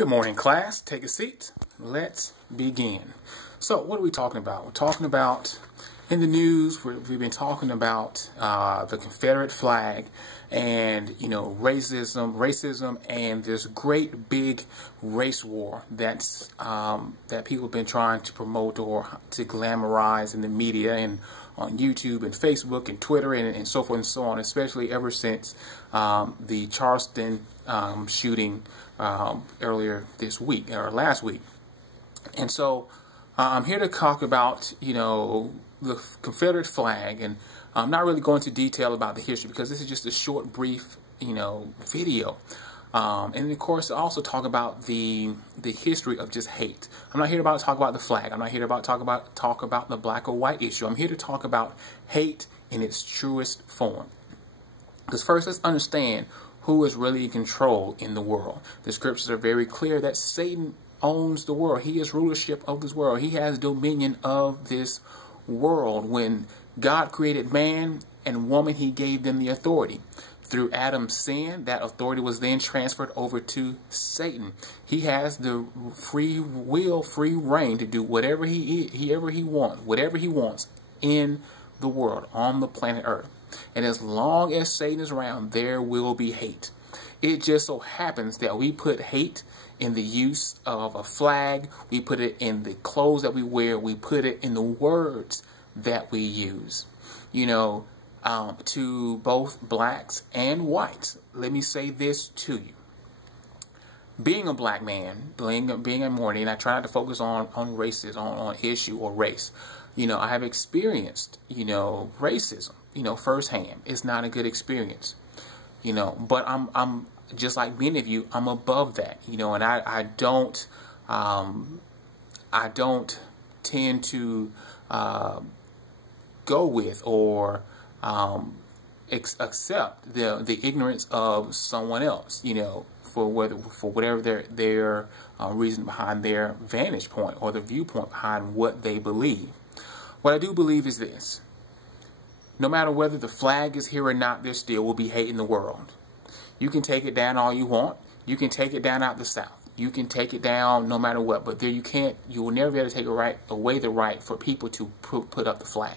Good morning, class. Take a seat. Let's begin. So, what are we talking about? We're talking about, in the news, we've been talking about the Confederate flag and, racism and this great big race war that people have been trying to promote or to glamorize in the media and on YouTube and Facebook and Twitter and so forth and so on, especially ever since the Charleston shooting earlier this week or last week. And so I'm here to talk about, the Confederate flag, and I'm not really going into detail about the history because this is just a short, brief, video. And of course, also talk about the history of just hate. I'm not here to talk about the flag. I'm not here to talk about the black or white issue. I'm here to talk about hate in its truest form. Because first, let's understand who is really in control in the world. The scriptures are very clear that Satan owns the world. He has rulership of this world. He has dominion of this world. When God created man and woman, he gave them the authority. Through Adam's sin, that authority was then transferred over to Satan. He has the free will, free reign to do whatever he wants in the world, on the planet Earth. And as long as Satan is around, there will be hate. It just so happens that we put hate in the use of a flag. We put it in the clothes that we wear. We put it in the words that we use. To both blacks and whites. Let me say this to you. Being a black man, being a minority, and I try not to focus on racism, on issue or race. I have experienced, racism, firsthand. It's not a good experience, but I'm just like many of you, I'm above that, and I don't tend to go with or accept the ignorance of someone else, for whatever their reason behind their vantage point or the viewpoint behind what they believe. What I do believe is this: no matter whether the flag is here or not, there still will be hate in the world. You can take it down all you want. You can take it down out the South. You can take it down no matter what. But you will never be able to take away the right for people to put up the flag.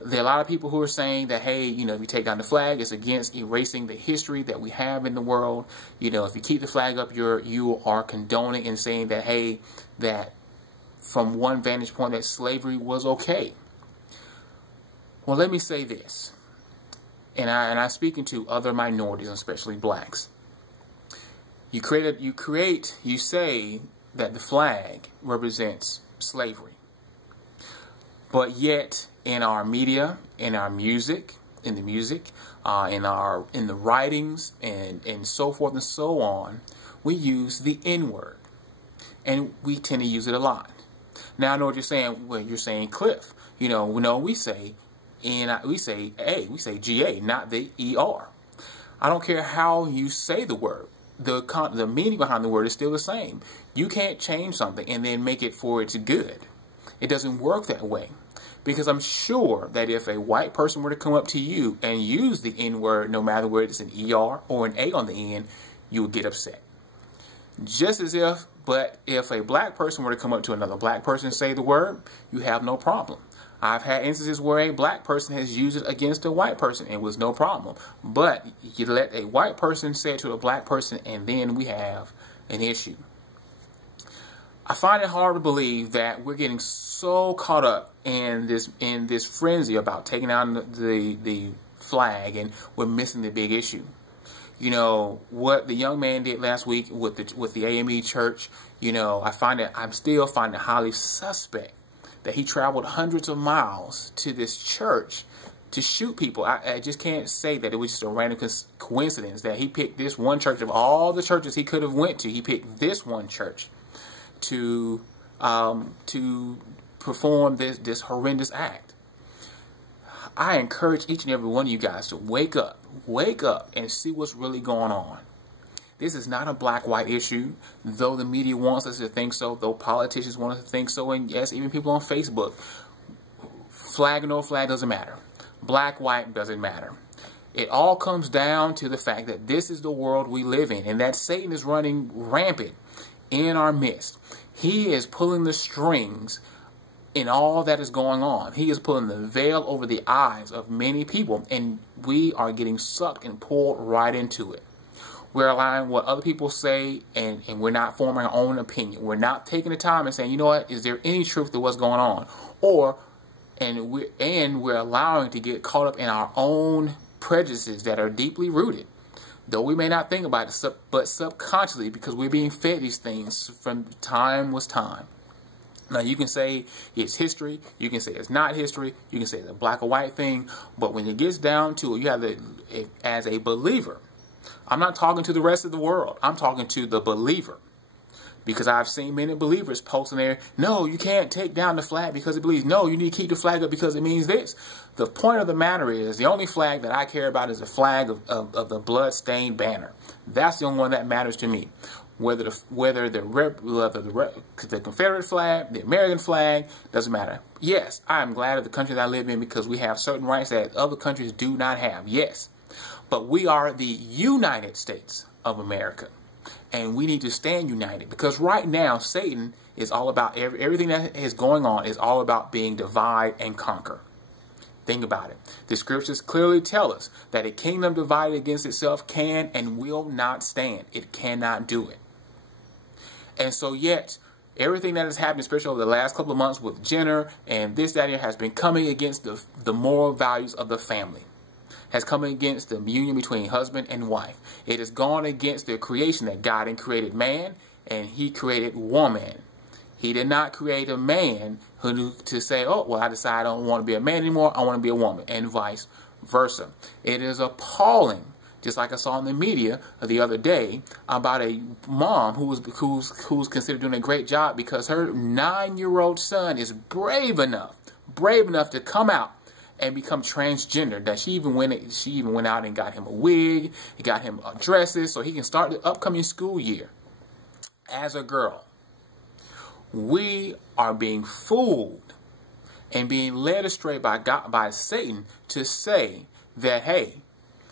There are a lot of people who are saying that, hey, if you take down the flag, it's against erasing the history that we have in the world. If you keep the flag up, you are condoning and saying that, hey, that from one vantage point that slavery was okay. Well, let me say this, and I'm speaking to other minorities, especially blacks. You say that the flag represents slavery, but yet in our media, in our music, in the writings, and so forth and so on, we use the N-word, and we tend to use it a lot. Now I know what you're saying. Well, you're saying Cliff. We say GA, not the ER. I don't care how you say the word. The meaning behind the word is still the same. You can't change something and then make it for it's good. It doesn't work that way. Because I'm sure that if a white person were to come up to you and use the N-word, no matter whether it's an ER or an A on the end, you would get upset. But if a black person were to come up to another black person and say the word, you have no problem. I've had instances where a black person has used it against a white person and it was no problem. But you let a white person say it to a black person and then we have an issue. I find it hard to believe that we're getting so caught up in this frenzy about taking down the flag and we're missing the big issue. What the young man did last week with the AME church, I'm still finding it highly suspect that he traveled hundreds of miles to this church to shoot people. I just can't say that it was just a random coincidence that he picked this one church of all the churches he could have went to. He picked this one church to perform this horrendous act. I encourage each and every one of you guys to wake up and see what's really going on. This is not a black-white issue, though the media wants us to think so, though politicians want us to think so, and yes, even people on Facebook. Flag or no flag doesn't matter. Black, white doesn't matter. It all comes down to the fact that this is the world we live in, and that Satan is running rampant in our midst. He is pulling the strings in all that is going on. He is pulling the veil over the eyes of many people, and we are getting sucked and pulled right into it. We're allowing what other people say, and we're not forming our own opinion. We're not taking the time and saying, you know what, is there any truth to what's going on? And we're allowing to get caught up in our own prejudices that are deeply rooted. Though we may not think about it, but subconsciously, because we're being fed these things from time was time. Now, you can say it's history, you can say it's not history, you can say it's a black or white thing, but when it gets down to it, you have to, as a believer, I'm not talking to the rest of the world, I'm talking to the believer. Because I've seen many believers posting there, no, you can't take down the flag because it believes. No, you need to keep the flag up because it means this. The point of the matter is, the only flag that I care about is the flag of the blood-stained banner. That's the only one that matters to me. Whether the Confederate flag, the American flag, doesn't matter. Yes, I am glad of the country that I live in because we have certain rights that other countries do not have. Yes, but we are the United States of America. And we need to stand united, because right now Satan is all about everything that is going on is all about being divide and conquer. Think about it. The scriptures clearly tell us that a kingdom divided against itself can and will not stand. It cannot do it. And so yet, everything that has happened, especially over the last couple of months with Jenner and this, that, and has been coming against the moral values of the family. Has come against the union between husband and wife. It has gone against the creation that God created man and he created woman. He did not create a man to say, oh, well, I decide I don't want to be a man anymore, I want to be a woman, and vice versa. It is appalling, just like I saw in the media the other day, about a mom who's considered doing a great job because her 9-year-old son is brave enough to come out and become transgender, that she even went out and got him a wig, got him dresses, so he can start the upcoming school year as a girl. We are being fooled and being led astray by Satan to say that, hey,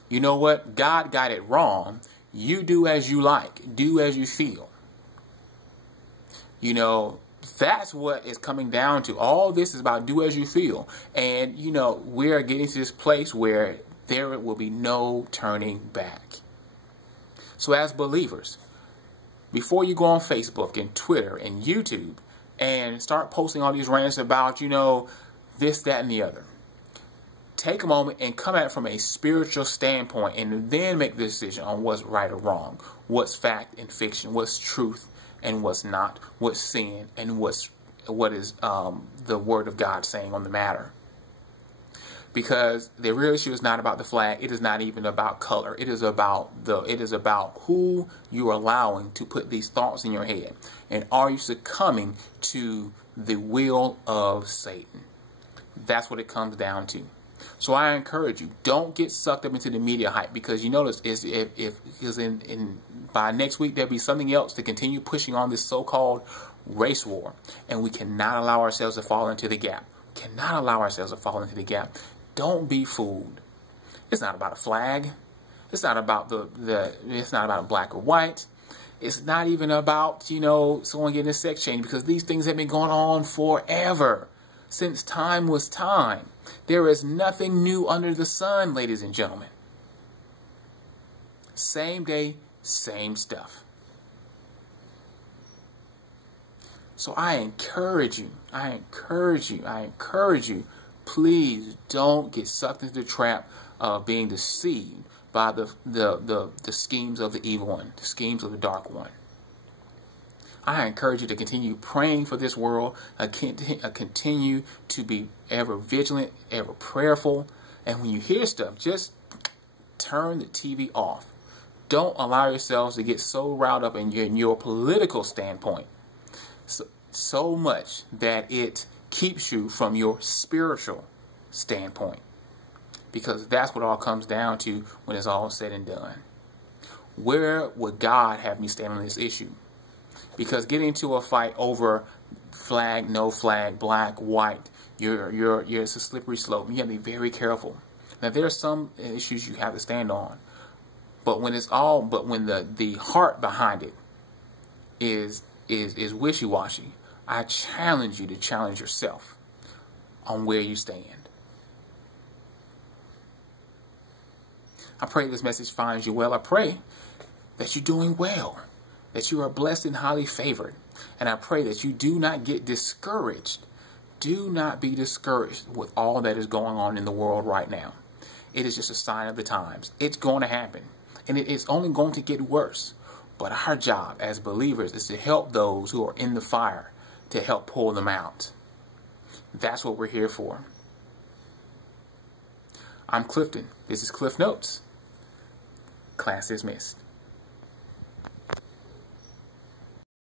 you know what, God got it wrong. You do as you like, do as you feel. You know, that's what it's coming down to. All this is about do as you feel. And, you know, we're getting to this place where there will be no turning back. So as believers, before you go on Facebook and Twitter and YouTube and start posting all these rants about, you know, this, that, and the other, take a moment and come at it from a spiritual standpoint and then make the decision on what's right or wrong, what's fact and fiction, what's truth and what's not, what's sin, and what is the Word of God saying on the matter. Because the real issue is not about the flag. It is not even about color. It is about who you are allowing to put these thoughts in your head, and are you succumbing to the will of Satan? That's what it comes down to. So I encourage you, don't get sucked up into the media hype, because you notice by next week there'll be something else to continue pushing on this so-called race war, and we cannot allow ourselves to fall into the gap. Cannot allow ourselves to fall into the gap. Don't be fooled. It's not about a flag. It's not about it's not about black or white. It's not even about, you know, someone getting a sex change, because these things have been going on forever. Since time was time. There is nothing new under the sun, ladies and gentlemen. Same day, same stuff. So I encourage you, please don't get sucked into the trap of being deceived by the schemes of the evil one, the schemes of the dark one. I encourage you to continue praying for this world, continue to be ever vigilant, ever prayerful, and when you hear stuff, just turn the TV off. Don't allow yourselves to get so riled up in your political standpoint so much that it keeps you from your spiritual standpoint, because that's what it all comes down to when it's all said and done. Where would God have me stand on this issue? Because getting into a fight over flag, no flag, black, white, it's a slippery slope. You have to be very careful. Now, there are some issues you have to stand on, but when the heart behind it is wishy-washy, I challenge you to challenge yourself on where you stand. I pray this message finds you well. I pray that you're doing well, that you are blessed and highly favored. And I pray that you do not get discouraged. Do not be discouraged with all that is going on in the world right now. It is just a sign of the times. It's going to happen. And it is only going to get worse. But our job as believers is to help those who are in the fire, to help pull them out. That's what we're here for. I'm Clifton. This is Cliff Notes. Class dismissed.